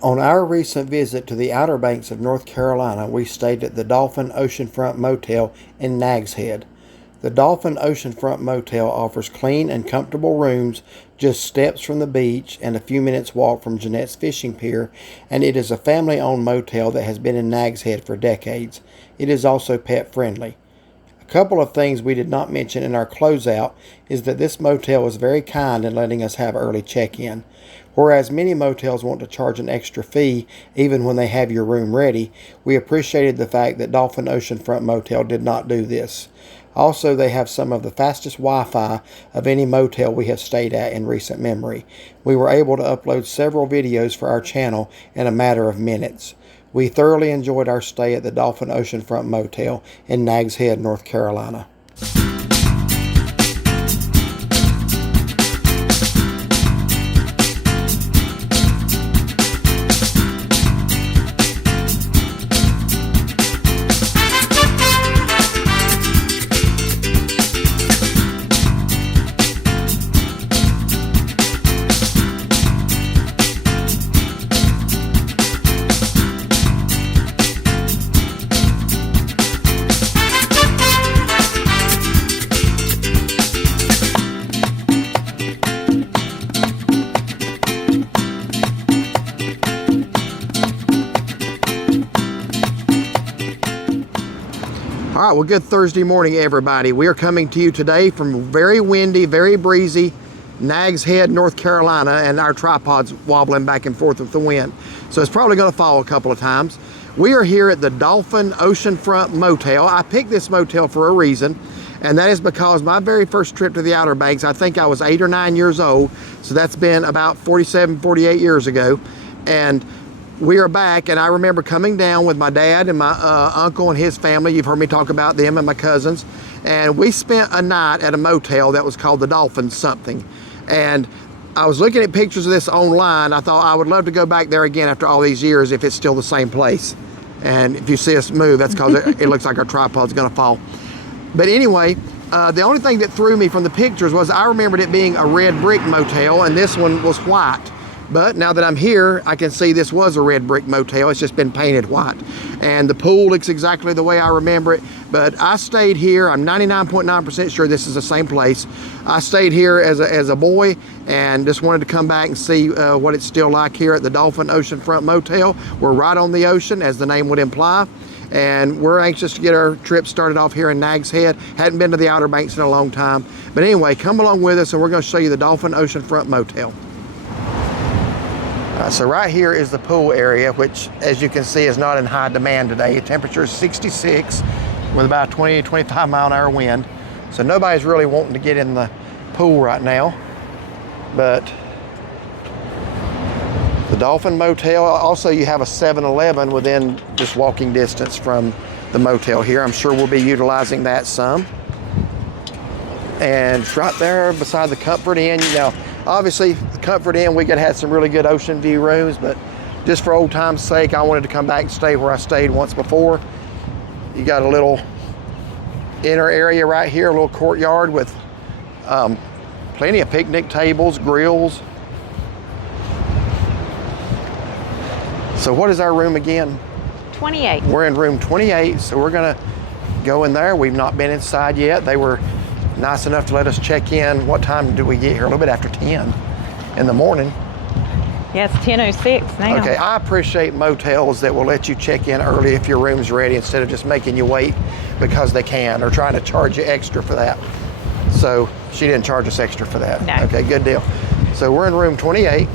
On our recent visit to the Outer Banks of North Carolina, we stayed at the Dolphin Oceanfront Motel in Nags Head. The Dolphin Oceanfront Motel offers clean and comfortable rooms just steps from the beach and a few minutes walk from Jeanette's fishing pier, and it is a family-owned motel that has been in Nags Head for decades. It is also pet-friendly. A couple of things we did not mention in our closeout is that this motel was very kind in letting us have early check-in. Whereas many motels want to charge an extra fee even when they have your room ready, we appreciated the fact that Dolphin Oceanfront Motel did not do this. Also, they have some of the fastest Wi-Fi of any motel we have stayed at in recent memory. We were able to upload several videos for our channel in a matter of minutes. We thoroughly enjoyed our stay at the Dolphin Oceanfront Motel in Nags Head, North Carolina. All right, well, good Thursday morning, everybody. We are coming to you today from very windy, very breezy Nags Head, North Carolina, and our tripod's wobbling back and forth with the wind. So it's probably gonna fall a couple of times. We are here at the Dolphin Oceanfront Motel. I picked this motel for a reason, and that is because my very first trip to the Outer Banks, I think I was 8 or 9 years old. So that's been about 47, 48 years ago. And we are back, and I remember coming down with my dad and my uncle and his family. You've heard me talk about them and my cousins. And we spent a night at a motel that was called the Dolphin something. And I was looking at pictures of this online. I thought I would love to go back there again after all these years if it's still the same place. And if you see us move, that's because it looks like our tripod's gonna fall. But anyway, the only thing that threw me from the pictures was I remembered it being a red brick motel, and this one was white. But now that I'm here, I can see this was a red brick motel. It's just been painted white. And the pool looks exactly the way I remember it. But I stayed here. I'm 99.9% sure this is the same place. I stayed here as a boy and just wanted to come back and see what it's still like here at the Dolphin Oceanfront Motel. We're right on the ocean, as the name would imply. And we're anxious to get our trip started off here in Nags Head. Hadn't been to the Outer Banks in a long time. But anyway, come along with us and we're going to show you the Dolphin Oceanfront Motel. So right here is the pool area, which, as you can see, is not in high demand today. The temperature is 66 with about a 20, 25 mile an hour wind. So nobody's really wanting to get in the pool right now. But the Dolphin Motel, also you have a 7-Eleven within just walking distance from the motel here. I'm sure we'll be utilizing that some. And it's right there beside the Comfort Inn. You know, obviously, the Comfort Inn, we could have had some really good ocean view rooms, but just for old time's sake, I wanted to come back and stay where I stayed once before. You got a little inner area right here, a little courtyard with plenty of picnic tables, grills. So what is our room again? 28. We're in room 28, so we're gonna go in there. We've not been inside yet. They were nice enough to let us check in. What time do we get here? A little bit after 10 in the morning. Yeah, it's 10:06 now. Okay, I appreciate motels that will let you check in early if your room's ready instead of just making you wait because they can or trying to charge you extra for that. So she didn't charge us extra for that. No. Okay, good deal. So we're in room 28.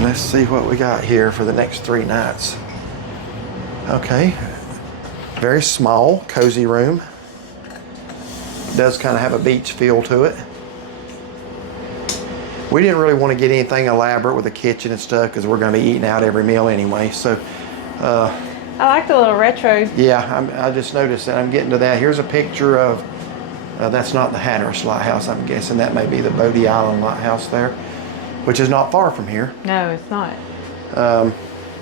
Let's see what we got here for the next 3 nights. Okay, very small, cozy room. Does kind of have a beach feel to it. We didn't really want to get anything elaborate with the kitchen and stuff because we're going to be eating out every meal anyway. So, I like the little retro. Yeah, I just noticed that. I'm getting to that. Here's a picture of, that's not the Hatteras Lighthouse. I'm guessing that may be the Bodie Island Lighthouse there, which is not far from here. No, it's not.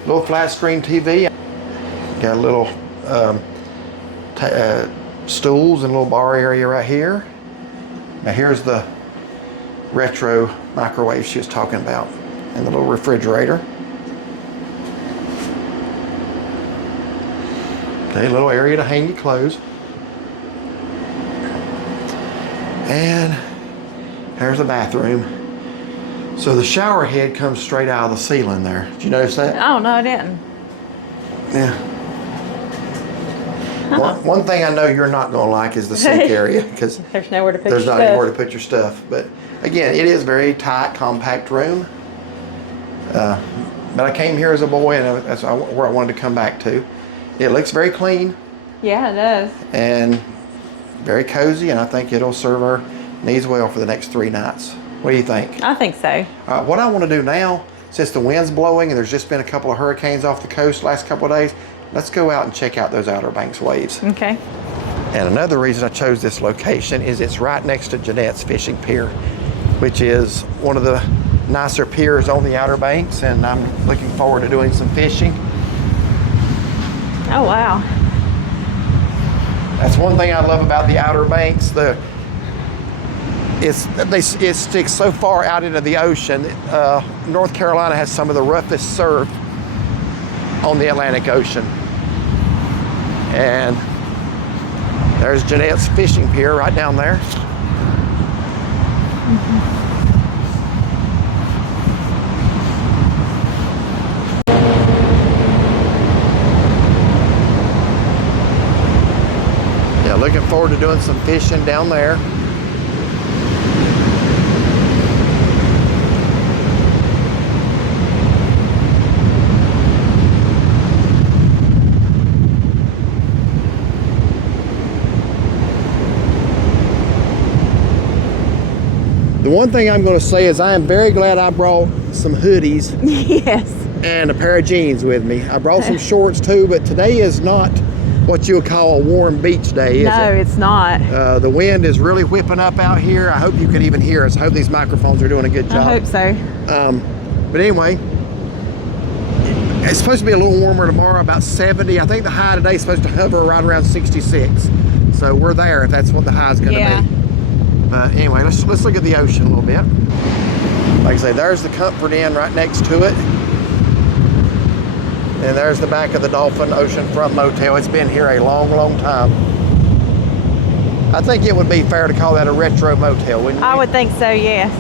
Little flat screen TV. Got a little stools and a little bar area right here. Now here's the retro microwave she was talking about, and the little refrigerator. Okay, a little area to hang your clothes. And here's the bathroom. So the shower head comes straight out of the ceiling there. Did you notice that? Oh, no, I didn't. Yeah. One thing I know you're not going to like is the sink area, because there's nowhere to put there's your not stuff. anywhere to put your stuff. But again, it is a very tight, compact room. But I came here as a boy, and that's where I wanted to come back to. It looks very clean. Yeah, it does. And very cozy, and I think it'll serve our needs well for the next 3 nights. What do you think? I think so. What I want to do now, since the wind's blowing and there's just been a couple of hurricanes off the coast last couple of days, let's go out and check out those Outer Banks waves. Okay. And another reason I chose this location is it's right next to Jeanette's Fishing Pier, which is one of the nicer piers on the Outer Banks, and I'm looking forward to doing some fishing. Oh, wow. That's one thing I love about the Outer Banks. It sticks so far out into the ocean. North Carolina has some of the roughest surf on the Atlantic Ocean. And there's Jeanette's Fishing Pier right down there. Yeah, looking forward to doing some fishing down there. The one thing I'm going to say is I am very glad I brought some hoodies Yes. and a pair of jeans with me. I brought some shorts too, but today is not what you would call a warm beach day, is No, it? it's not. The wind is really whipping up out here. I hope you can even hear us. I hope these microphones are doing a good job. I hope so. But anyway, it's supposed to be a little warmer tomorrow, about 70. I think the high today is supposed to hover right around 66. So we're there if that's what the high is going to Yeah. be. But anyway, let's look at the ocean a little bit. Like I say, there's the Comfort Inn right next to it. And there's the back of the Dolphin Oceanfront Motel. It's been here a long, long time. I think it would be fair to call that a retro motel, wouldn't you? I would think so, yes.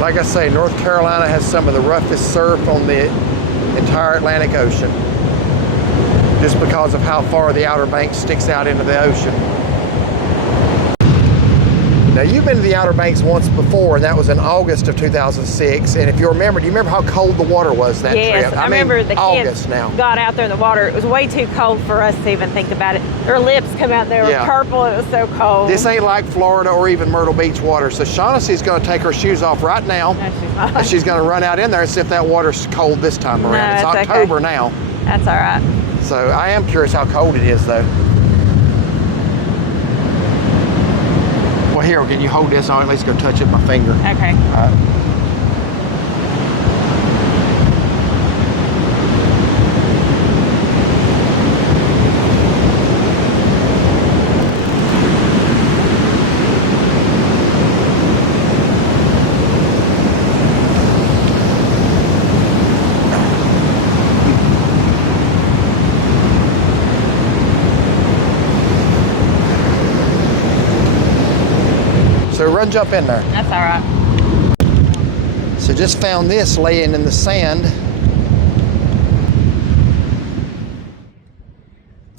Like I say, North Carolina has some of the roughest surf on the entire Atlantic Ocean, just because of how far the Outer Banks sticks out into the ocean. Now, you've been to the Outer Banks once before, and that was in August of 2006. And if you remember, do you remember how cold the water was that Yes, trip? I remember the August kids now. got out there in the water. It was way too cold for us to even think about it. Their lips come out, they were Yeah. purple. It was so cold. This ain't like Florida or even Myrtle Beach water. So Shaughnessy's going to take her shoes off right now. No, she's not. And she's going to run out in there and see if that water's cold this time around. No, It's it's October okay. now. That's all right. So I am curious how cold it is, though. Well, here, can you hold this? I'll at least go touch it with my finger. Okay. run jump in there. That's all right. So just found this laying in the sand.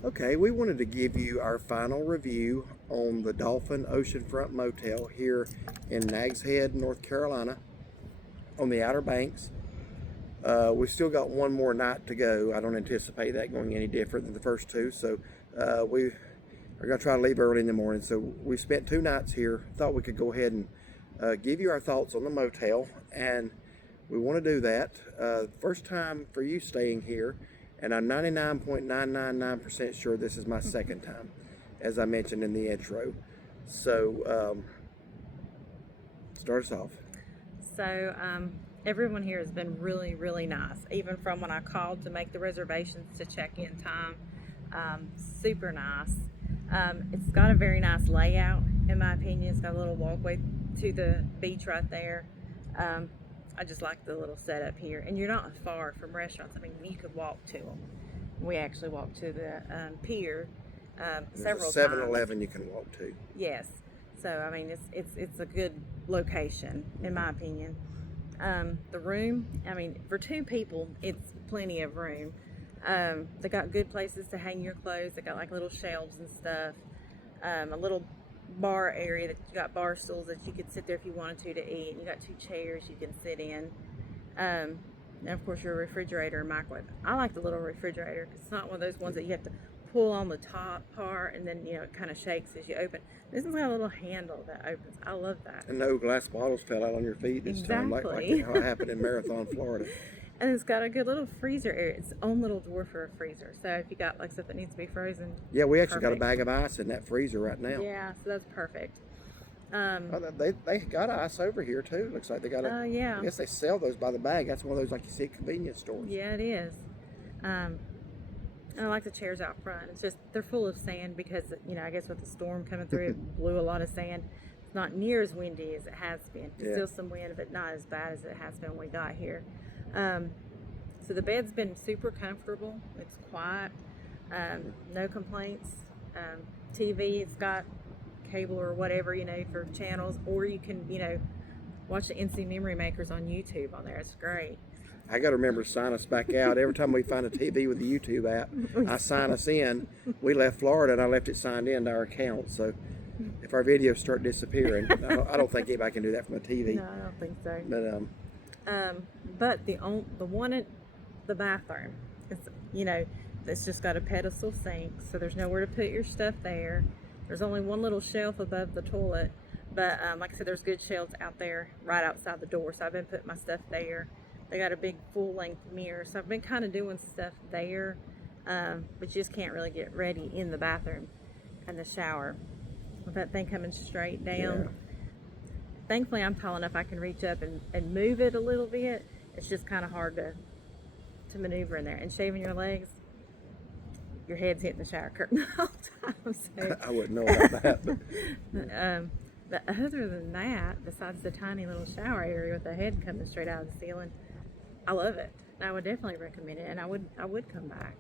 Okay, we wanted to give you our final review on the Dolphin Oceanfront Motel here in Nags Head, North Carolina, on the Outer Banks. We've still got one more night to go. I don't anticipate that going any different than the first two, so we are going to try to leave early in the morning. So we spent 2 nights here. Thought we could go ahead and give you our thoughts on the motel, and we want to do that. First time for you staying here, and I'm 99.999% sure this is my second time, as I mentioned in the intro. So start us off. So everyone here has been really, really nice, even from when I called to make the reservations to check-in time. Super nice. It's got a very nice layout, in my opinion. It's got a little walkway to the beach right there. I just like the little setup here, and you're not far from restaurants. I mean, you could walk to them. We actually walked to the pier several times. 7-Eleven you can walk to. Yes. So I mean, it's a good location, in my opinion. The room, I mean, for 2 people, it's plenty of room. They got good places to hang your clothes. They got like little shelves and stuff. A little bar area that you got bar stools that you could sit there if you wanted to eat. You got 2 chairs you can sit in. And of course your refrigerator and microwave. I like the little refrigerator because it's not one of those ones that you have to pull on the top part and then, you know, it kind of shakes as you open. This one's got a little handle that opens. I love that. And no glass bottles fell out on your feet this time, like how it happened in Marathon, Florida. And it's got a good little freezer area. It's its own little drawer for a freezer. So if you got like stuff that needs to be frozen. Yeah, we actually got a bag of ice in that freezer right now. Yeah, so that's perfect. They got ice over here too. Looks like they got a. Yeah. I guess they sell those by the bag. That's one of those like you see at convenience stores. Yeah, it is. And I like the chairs out front. It's just they're full of sand because, you know, I guess with the storm coming through, it blew a lot of sand. It's not near as windy as it has been. Yeah. Still some wind, but not as bad as it has been when we got here. So the bed's been super comfortable. It's quiet. No complaints. TV, it's got cable or whatever, you know, for channels, or you can, you know, watch the NCMemoryMakers on YouTube on there. It's great. I got to remember to sign us back out. Every time we find a TV with the YouTube app, I sign us in. We left Florida and I left it signed in to our account. So if our videos start disappearing, I don't think anybody can do that from a TV. No, I don't think so. But But the one in the bathroom, it's, you know, it's just got a pedestal sink, so there's nowhere to put your stuff there. There's only one little shelf above the toilet, but like I said, there's good shelves out there right outside the door, so I've been putting my stuff there. They got a big full-length mirror, so I've been kind of doing stuff there, but you just can't really get ready in the bathroom and the shower with that thing coming straight down. Yeah. Thankfully, I'm tall enough I can reach up and move it a little bit. It's just kind of hard to maneuver in there. And shaving your legs, your head's hitting the shower curtain all the time. So. I wouldn't know about that. But other than that, besides the tiny little shower area with the head coming straight out of the ceiling, I love it. I would definitely recommend it, and I would come back.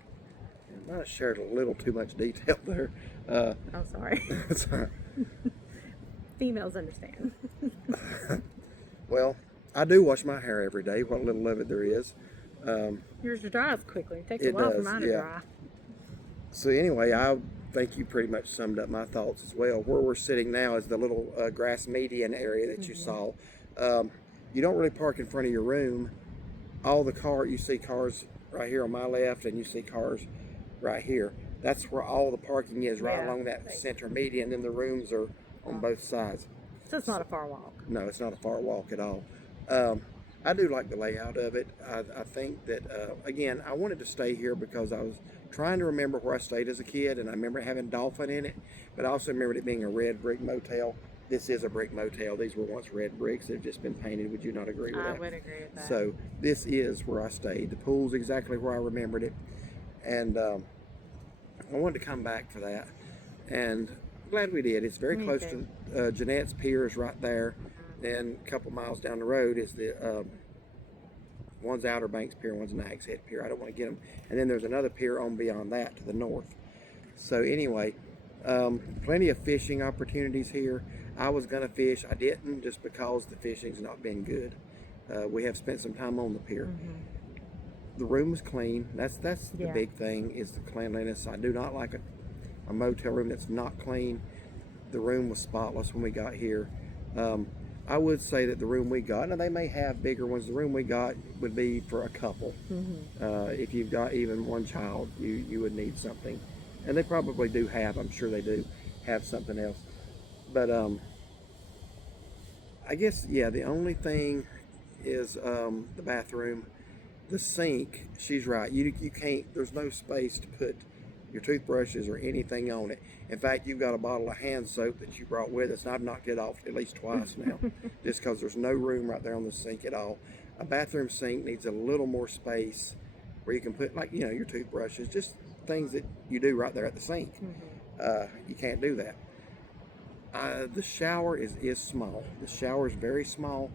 I might have shared a little too much detail there. I'm sorry. That's all right. Females understand. Well, I do wash my hair every day, what little of it there is. Yours dries quickly. It takes a while for mine to dry. So anyway, I think you pretty much summed up my thoughts as well. Where we're sitting now is the little grass median area that you saw. You don't really park in front of your room. You see cars right here on my left, and you see cars right here. That's where all the parking is, right along that center median, and the rooms are on both sides. So it's not a far walk. No, it's not a far walk at all. I do like the layout of it. I think that, again, I wanted to stay here because I was trying to remember where I stayed as a kid, and I remember having Dolphin in it, but I also remembered it being a red brick motel. This is a brick motel. These were once red bricks. They've just been painted. Would you not agree with that? I would agree with that. So this is where I stayed. The pool's exactly where I remembered it, and I wanted to come back for that, and I'm glad we did. It's very close to Jeanette's Pier is right there. Then a couple miles down the road is the one's Outer Banks Pier, one's Nags Head Pier. I don't want to get them. And then there's another pier on beyond that to the north. So anyway, plenty of fishing opportunities here. I was gonna fish. I didn't, just because the fishing's not been good. We have spent some time on the pier. The room was clean. That's the big thing, is the cleanliness. I do not like a motel room that's not clean. The room was spotless when we got here. I would say that the room we got, and they may have bigger ones, the room we got would be for a couple. If you've got even one child, you would need something. And they probably do have, I'm sure they do have something else. But I guess, yeah, the only thing is the bathroom. The sink, she's right. You can't, there's no space to put your toothbrushes or anything on it. In fact, you've got a bottle of hand soap that you brought with us, and I've knocked it off at least twice now, just because there's no room right there on the sink at all. A bathroom sink needs a little more space where you can put, like, you know, your toothbrushes, just things that you do right there at the sink. You can't do that. The shower is small. The shower is very small.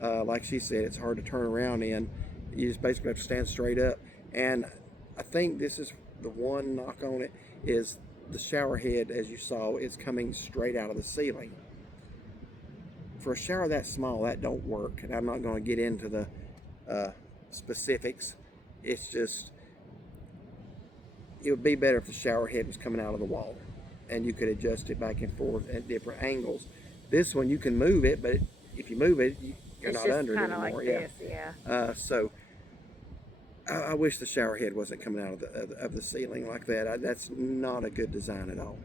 Like she said, it's hard to turn around in. You just basically have to stand straight up. And I think this is the one knock on it, is the shower head, as you saw, is coming straight out of the ceiling. For a shower that small, that don't work. And I'm not going to get into the specifics. It's just, it would be better if the shower head was coming out of the wall and you could adjust it back and forth at different angles. This one, you can move it, but if you move it, you're it's not under it anymore. Like this, so I wish the shower head wasn't coming out of the ceiling like that. That's not a good design at all.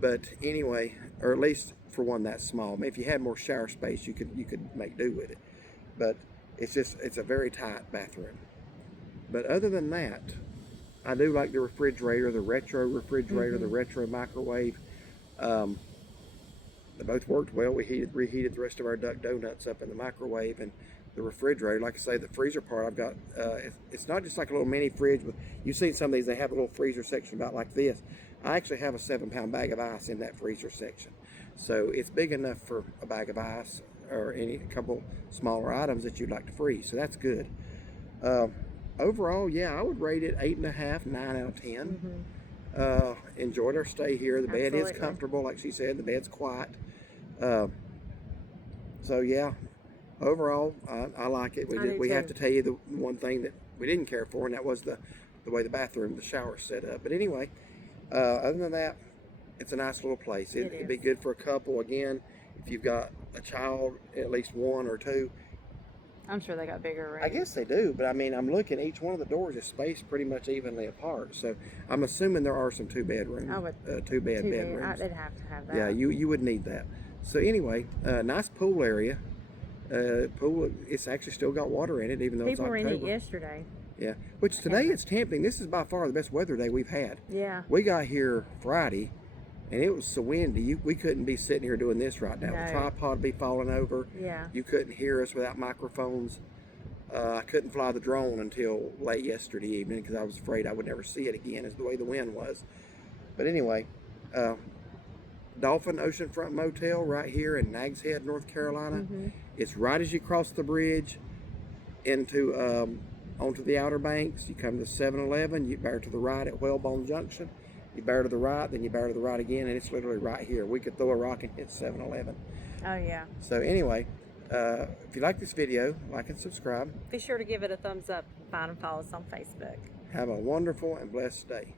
But anyway, or at least for one that small. I mean, if you had more shower space, you could make do with it. But it's a very tight bathroom. But other than that, I do like the refrigerator, the retro refrigerator, the retro microwave. They both worked well. We reheated the rest of our duck donuts up in the microwave, and the refrigerator, like I say, the freezer part I've got, it's not just like a little mini fridge. But you've seen some of these, they have a little freezer section about like this. I actually have a 7-pound bag of ice in that freezer section. So it's big enough for a bag of ice or a couple smaller items that you'd like to freeze. So that's good. Overall, yeah, I would rate it 8.5, 9 out of 10. Enjoyed our stay here. The bed is comfortable, like she said. The bed's quiet. So yeah, overall, I like it. We have to tell you the one thing that we didn't care for, and that was the way the shower's set up. But anyway, other than that, it's a nice little place. It'd be good for a couple. Again, if you've got a child, at least one or two. I'm sure they got bigger rooms. I guess they do, but I mean, I'm looking, each one of the doors is spaced pretty much evenly apart. So I'm assuming there are some two bedrooms. Two bedrooms. They'd have to have that. Yeah, you would need that. So anyway, nice pool area. Pool, it's actually still got water in it, even though People it's October. were in it yesterday. Yeah, which today it's tempting. This is by far the best weather day we've had. Yeah. We got here Friday, and it was so windy. We couldn't be sitting here doing this right now. No. The tripod would be falling over. Yeah. You couldn't hear us without microphones. I couldn't fly the drone until late yesterday evening because I was afraid I would never see it again, as the way the wind was. But anyway, Dolphin Oceanfront Motel right here in Nags Head, North Carolina. It's right as you cross the bridge into onto the Outer Banks. You come to 7-Eleven, you bear to the right at Whalebone Junction. You bear to the right, then you bear to the right again, and it's literally right here. We could throw a rock and hit 7-Eleven. Oh, yeah. So anyway, if you like this video, like and subscribe. Be sure to give it a thumbs up. Find and follow us on Facebook. Have a wonderful and blessed day.